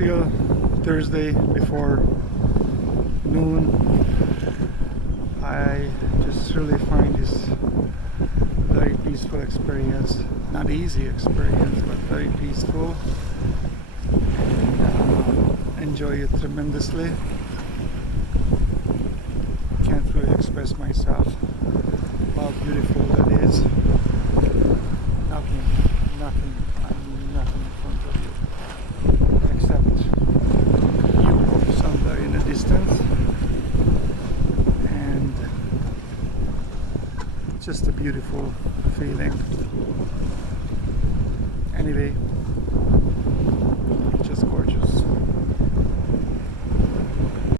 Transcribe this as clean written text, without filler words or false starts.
still Thursday before noon. I just really find this very peaceful experience. Not easy experience, but very peaceful. Enjoy it tremendously. Can't really express myself how beautiful that is. Nothing, nothing, I mean nothing in front of you except you somewhere in the distance, and just a beautiful feeling. Anyway, just gorgeous.